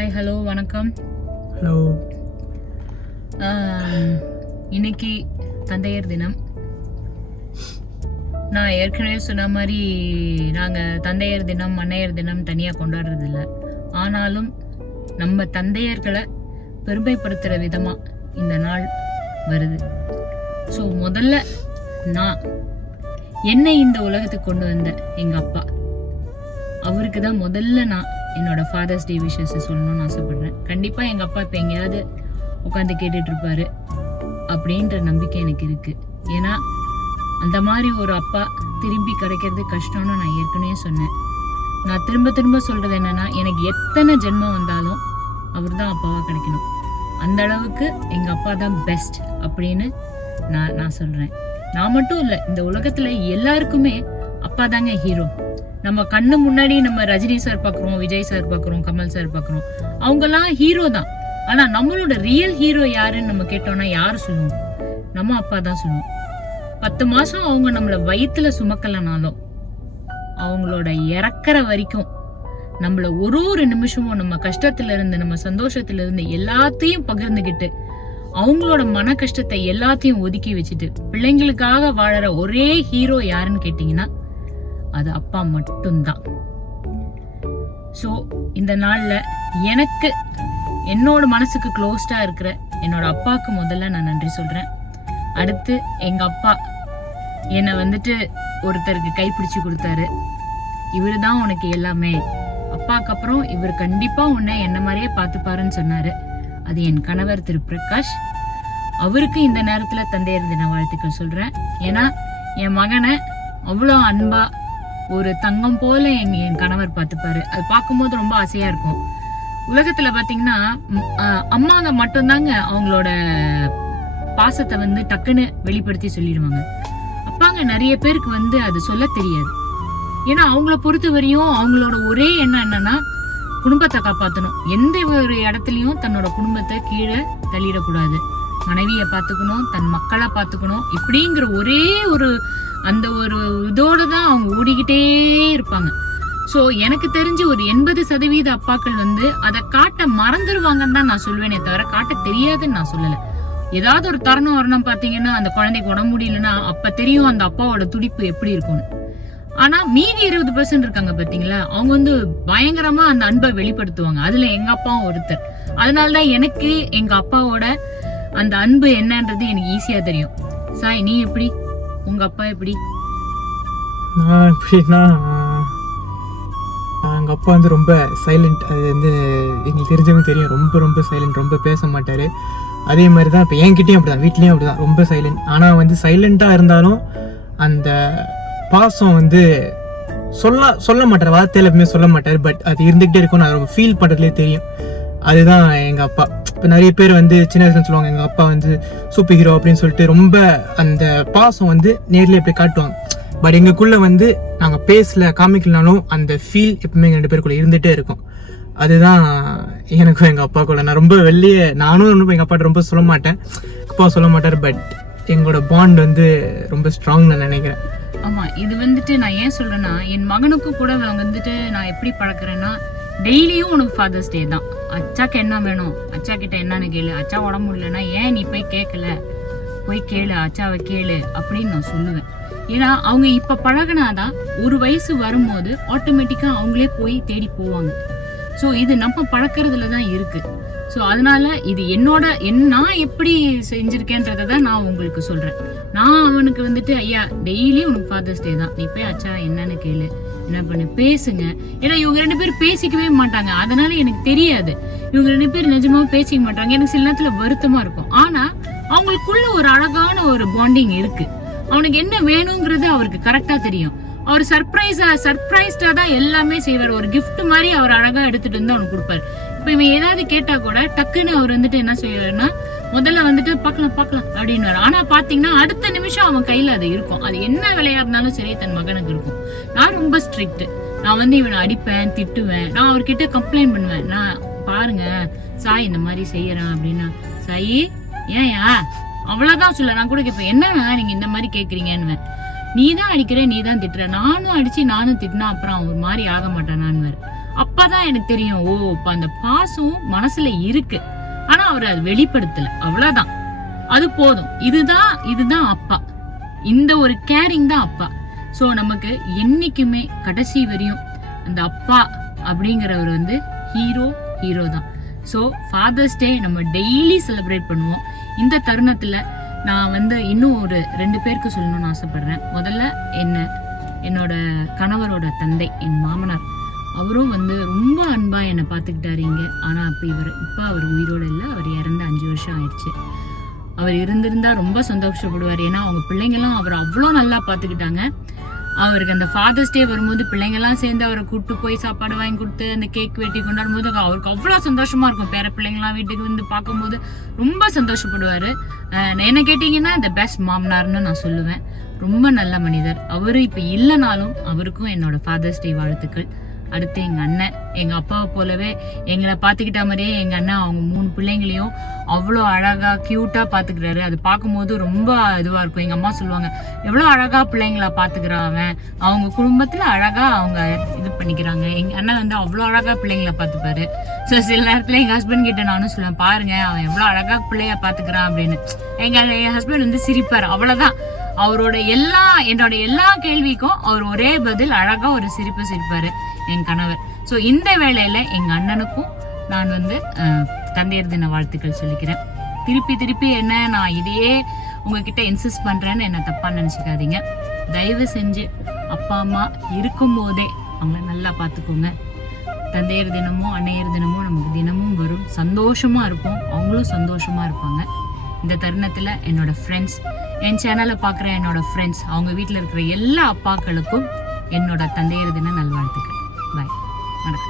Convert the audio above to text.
Hi, hello, வணக்கம். Hello. இன்னைக்கு தந்தையர் தினம். நான் ஏற்கனவே சொன்ன மாதிரி நாங்கள் தந்தையர் தினம் அன்னையர் தினம் தனியாக கொண்டாடுறதில்ல. ஆனாலும் நம்ம தந்தையர்களை பெருமைப்படுத்துகிற விதமாக இந்த நாள் வருது. ஸோ முதல்ல நான் என்னை இந்த உலகத்துக்கு கொண்டு வந்த எங்கள் அப்பா, அவருக்கு தான் முதல்ல நான் என்னோட ஃபாதர்ஸ் டே விஷஸ் சொல்லணும்னு ஆசைப்படுறேன். கண்டிப்பாக எங்கள் அப்பா இப்போ எங்கேயாவது உட்காந்து கேட்டுட்டு இருப்பாரு அப்படின்ற நம்பிக்கை எனக்கு இருக்குது. ஏன்னா அந்த மாதிரி ஒரு அப்பா திரும்பி கிடைக்கிறது கஷ்டம்னு நான் ஏற்கனவே சொன்னேன். நான் திரும்ப திரும்ப சொல்கிறது என்னென்னா, எனக்கு எத்தனை ஜென்மம் வந்தாலும் அவர் தான் அப்பாவாக கிடைக்கணும். அந்த அளவுக்கு எங்கள் அப்பா தான் பெஸ்ட் அப்படின்னு நான் சொல்கிறேன். நான் மட்டும் இல்லை, இந்த உலகத்தில் எல்லாருக்குமே அப்பா தாங்க ஹீரோ. நம்ம கண்ணு முன்னாடி நம்ம ரஜினி சார் பார்க்குறோம், விஜய் சார் பார்க்குறோம், கமல் சார் பார்க்குறோம், அவங்கெல்லாம் ஹீரோ தான். ஆனால் நம்மளோட ரியல் ஹீரோ யாருன்னு நம்ம கேட்டோம்னா யார் சொல்லுவோம்? நம்ம அப்பா தான் சொல்லுவோம். 10 மாதம் அவங்க நம்மளை வயிற்றுல சுமக்கலனாலும் அவங்களோட இறக்குற வரைக்கும் நம்மள ஒரு நிமிஷமும் நம்ம கஷ்டத்துல இருந்து நம்ம சந்தோஷத்துல இருந்து எல்லாத்தையும் பகிர்ந்துகிட்டு அவங்களோட மன கஷ்டத்தை எல்லாத்தையும் ஒதுக்கி வச்சுட்டு பிள்ளைங்களுக்காக வாழற ஒரே ஹீரோ யாருன்னு கேட்டீங்கன்னா அது அப்பா மட்டும்தான். ஸோ இந்த நாள்ல எனக்கு என்னோட மனசுக்கு க்ளோஸ்டா இருக்கிற என்னோட அப்பாவுக்கு முதல்ல நான் நன்றி சொல்றேன். அடுத்து எங்க அப்பா என்னை ஒருத்தருக்கு கைப்பிடிச்சு கொடுத்தாரு. இவரு தான் உனக்கு எல்லாமே, அப்பாவுக்கு அப்புறம் இவர் கண்டிப்பா உன்னை என்ன மாதிரியே பார்த்துப்பாருன்னு சொன்னாரு. அது என் கணவர் திரு பிரகாஷ். அவருக்கு இந்த நேரத்துல தந்தையர் தின வாழ்த்துக்கள் சொல்றேன். ஏன்னா என் மகனை அவ்வளோ அன்பா ஒரு தங்கம் போல என் கணவர் பார்த்துப்பாரு. அது பார்க்கும்போது ரொம்ப ஆசையா இருக்கும். உலகத்துல பாத்தீங்கன்னா அம்மாங்க மட்டும்தாங்க அவங்களோட பாசத்தை டக்குன்னு வெளிப்படுத்தி சொல்லிடுவாங்க. அப்பாங்க நிறைய பேருக்கு அது சொல்ல தெரியாது. ஏன்னா அவங்கள பொறுத்த வரையும் அவங்களோட ஒரே எண்ணம் என்னன்னா குடும்பத்தை காப்பாற்றணும். எந்த ஒரு இடத்துலயும் தன்னோட குடும்பத்தை கீழே தள்ளிடக்கூடாது, மனைவியை பார்த்துக்கணும், தன் மக்களை பார்த்துக்கணும், இப்படிங்கிற ஒரே அந்த ஒரு இதோட தான் அவங்க ஓடிக்கிட்டே இருப்பாங்க. ஸோ எனக்கு தெரிஞ்சு ஒரு 80% அப்பாக்கள் அதை காட்ட மறந்துடுவாங்கன்னு தான் நான் சொல்லுவேனே தவிர காட்ட தெரியாதுன்னு நான் சொல்லலை. ஏதாவது ஒரு தருணம் வரணும் பார்த்தீங்கன்னா, அந்த குழந்தைக்கு உடம்பு முடியலன்னா அப்ப தெரியும் அந்த அப்பாவோட துடிப்பு எப்படி இருக்கும்னு. ஆனா மீதி 20% இருக்காங்க பாத்தீங்களா, அவங்க பயங்கரமா அந்த அன்பை வெளிப்படுத்துவாங்க. அதுல எங்க அப்பாவும் ஒருத்தர். அதனாலதான் எனக்கு எங்க அப்பாவோட அந்த அன்பு என்னன்றது எனக்கு ஈஸியா தெரியும். சாய், நீ எப்படி? உங்க அப்பா எப்படி? நான் எப்படின்னா, எங்கள் அப்பா ரொம்ப சைலண்ட். அது எங்களுக்கு தெரிஞ்சவங்க தெரியும். ரொம்ப சைலண்ட், ரொம்ப பேச மாட்டார். அதே மாதிரி தான் இப்போ என்கிட்டயும் அப்படி தான், வீட்லேயும் அப்படி தான், ரொம்ப சைலண்ட். ஆனால் சைலண்ட்டாக இருந்தாலும் அந்த பாசம் சொல்ல மாட்டார், வார்த்தையில் எப்பவுமே சொல்ல மாட்டார். பட் அது இருந்துகிட்டே இருக்கும். நான் ரொம்ப ஃபீல் பண்ணுறதுலே தெரியும். அதுதான் எங்கள் அப்பா. இப்போ நிறைய பேர் சின்ன வயசுல சொல்லுவாங்க எங்கள் அப்பா சூப்பர் ஹீரோ அப்படின்னு சொல்லிட்டு ரொம்ப அந்த பாசம் நேர்ல எப்படி காட்டுவாங்க. பட் எங்களுக்குள்ள நாங்கள் பேசல காமிக்கலனாலும் அந்த ஃபீல் எப்பவுமே எங்கள் 2 பேருக்குள்ள இருந்துகிட்டே இருக்கும். அதுதான் எனக்கும் எங்கள் அப்பாக்குள்ள. நான் ரொம்ப நானும் எங்கள் அப்பாட்ட ரொம்ப சொல்ல மாட்டேன், அப்பா சொல்ல மாட்டார். பட் எங்களோட பாண்ட் ரொம்ப ஸ்ட்ராங் நான் நினைக்கிறேன். ஆமா, இது நான் ஏன் சொல்றேன்னா, என் மகனுக்கும் கூட நான் எப்படி பழக்கிறேன்னா, டெய்லியும் உனக்கு ஃபாதர்ஸ் டே தான். அச்சாக்கு என்ன வேணும், அச்சா கிட்ட என்னன்னு கேளு. அச்சா உடம்பு முடியலன்னா ஏன் நீ போய் கேட்கல, போய் கேளு, அச்சாவை கேளு அப்படின்னு நான் சொல்லுவேன். ஏன்னா அவங்க இப்ப பழகினாதான் ஒரு வயசு வரும்போது ஆட்டோமேட்டிக்கா அவங்களே போய் தேடி போவாங்க. ஸோ இது நம்ம பழக்கிறதுல தான் இருக்கு. ஸோ அதனால இது நான் எப்படி செஞ்சிருக்கேன்றதை தான் நான் உங்களுக்கு சொல்றேன். நான் அவனுக்கு ஐயா டெய்லி உனக்கு ஃபாதர்ஸ் டே தான், நீ போய் அச்சா என்னன்னு கேளு, என்ன பண்ணு, பேசுங்க. ஏன்னா இவங்க 2 பேரும் பேசிக்கவே மாட்டாங்க. அதனால எனக்கு தெரியாது இவங்க 2 பேரும் நிஜமா பேசிக்க மாட்டாங்க. எனக்கு சில நேரத்துல வருத்தமா இருக்கும். ஆனா அவங்களுக்குள்ள ஒரு அழகான ஒரு பாண்டிங் இருக்கு. அவனுக்கு என்ன வேணுங்கிறது அவருக்கு கரெக்டா தெரியும். அவர் சர்ப்ரைஸ்டா தான் எல்லாமே செய்வார். ஒரு கிஃப்ட் மாதிரி அவர் அழகா எடுத்துட்டு அவனுக்கு கொடுப்பாரு. இப்ப இவன் ஏதாவது கேட்டா கூட டக்குன்னு அவர் என்ன செய்வாருன்னா, முதல்ல பார்க்கலாம் அப்படின்னு. ஆனா பாத்தீங்கன்னா அடுத்த நிமிஷம் அவன் கையில அது இருக்கும். அது என்ன விளையா இருந்தாலும் சரி தன் மகனுக்கு இருக்கும். நான் ரொம்ப ஸ்ட்ரிக்ட். நான் இவனை அடிப்பேன், திட்டுவேன். நான் அவர்கிட்ட கம்ப்ளைண்ட் பண்ணுவேன். நான் பாருங்க சாய் இந்த மாதிரி செய்யறேன் அப்படின்னா, சாய் ஏன்யா அவ்வளவுதான் சொல்ல. நான் கூட கேட்பேன், என்னன்னா நீங்க இந்த மாதிரி கேக்குறீங்கன்னு. நீ தான் அடிக்கிற, நீ தான் திட்டுற. நானும் அடிச்சு நானும் திட்டினா அப்புறம் ஒரு மாதிரி ஆக மாட்டேன் நான். அப்பதான் எனக்கு தெரியும், ஓ இப்ப அந்த பாசம் மனசுல இருக்கு, ஆனா அவர் அது வெளிப்படுத்தல, அவ்வளவுதான். அது போதும். இதுதான் அப்பா. இந்த ஒரு கேரிங் தான் அப்பா. சோ நமக்கு என்னைக்குமே கடைசி வரையும் அந்த அப்பா அப்படிங்கிறவர் வந்து ஹீரோ தான். ஸோ ஃபாதர்ஸ் டே நம்ம டெய்லி செலிப்ரேட் பண்ணுவோம். இந்த தருணத்துல நான் வந்து இன்னும் ஒரு 2 பேருக்கு சொல்லணும்னு ஆசைப்படுறேன். முதல்ல என்னோட கணவரோட தந்தை, என் மாமனார், அவரும் வந்து ரொம்ப அன்பா என்னை பார்த்துக்கிட்டாரு இங்க. ஆனா இப்ப அவர் உயிரோட இல்லை, அவர் இறந்து 5 வருஷம் ஆயிடுச்சு. அவர் இருந்திருந்தா ரொம்ப சந்தோஷப்படுவார். ஏன்னா அவங்க பிள்ளைங்கெல்லாம் அவர் அவ்வளோ நல்லா பார்த்துக்கிட்டாங்க. அவருக்கு அந்த ஃபாதர்ஸ் டே வரும்போது பிள்ளைங்கெல்லாம் சேர்ந்து அவரை கூப்பிட்டு போய் சாப்பாடு வாங்கி கொடுத்து அந்த கேக் வெட்டி கொண்டாடும் போது அவருக்கு அவ்வளோ சந்தோஷமா இருக்கும். பேர பிள்ளைங்களாம் வீட்டுக்கு வந்து பார்க்கும்போது ரொம்ப சந்தோஷப்படுவாரு. என்ன கேட்டீங்கன்னா இந்த பெஸ்ட் மாமனார்னு நான் சொல்லுவேன். ரொம்ப நல்ல மனிதர். அவரு இப்ப இல்லைனாலும் அவருக்கும் என்னோட ஃபாதர்ஸ் டே வாழ்த்துக்கள். அடுத்து எங்க அண்ணன், எங்க அப்பாவை போலவே எங்களை பாத்துக்கிட்ட மாதிரியே எங்க அண்ணன் அவங்க 3 பிள்ளைங்களையும் அவ்வளோ அழகா கியூட்டா பாத்துக்கிறாரு. அது பார்க்கும்போது ரொம்ப இதுவா இருக்கும். எங்க அம்மா சொல்லுவாங்க, எவ்வளவு அழகா பிள்ளைங்கள பாத்துக்கிறான் அவன், அவங்க குடும்பத்துல அழகா அவங்க இது பண்ணிக்கிறாங்க. எங்க அண்ணன் வந்து அவ்வளோ அழகா பிள்ளைங்களை பாத்துப்பாரு. ஸோ சில நேரத்துல எங்க ஹஸ்பண்ட் கிட்ட நானும் சொல்லுவேன், பாருங்க அவன் எவ்வளவு அழகா பிள்ளைய பாத்துக்கிறான் அப்படின்னு. என் ஹஸ்பண்ட் வந்து சிரிப்பாரு, அவ்வளவுதான். என்னோட எல்லா கேள்விக்கும் அவர் ஒரே பதில், அழகா ஒரு சிரிப்பு சிரிப்பாரு என் கணவர். ஸோ இந்த வேளையில எங்க அண்ணனுக்கும் நான் வந்து தந்தையர் தின வாழ்த்துக்கள் சொல்லிக்கிறேன். திருப்பி என்ன நான் இதையே உங்ககிட்ட இன்சிஸ்ட் பண்றேன்னு என்ன தப்பா நினைச்சுக்காதீங்க. தயவு செஞ்சு அப்பா அம்மா இருக்கும் போதே அவங்கள நல்லா பார்த்துக்கோங்க. தந்தையர் தினமும் அன்னையர் தினமும் நமக்கு தினமும் வரும். சந்தோஷமா இருப்போம், அவங்களும் சந்தோஷமா இருப்பாங்க. இந்த தருணத்துல என்னோட ஃப்ரெண்ட்ஸ், என் சேனலை பார்க்குற என்னோட ஃப்ரெண்ட்ஸ், அவங்க வீட்டில் இருக்கிற எல்லா அப்பாக்களுக்கும் என்னோட தந்தையர் தின நல்வாழ்த்துக்கள். பாய், வணக்கம்.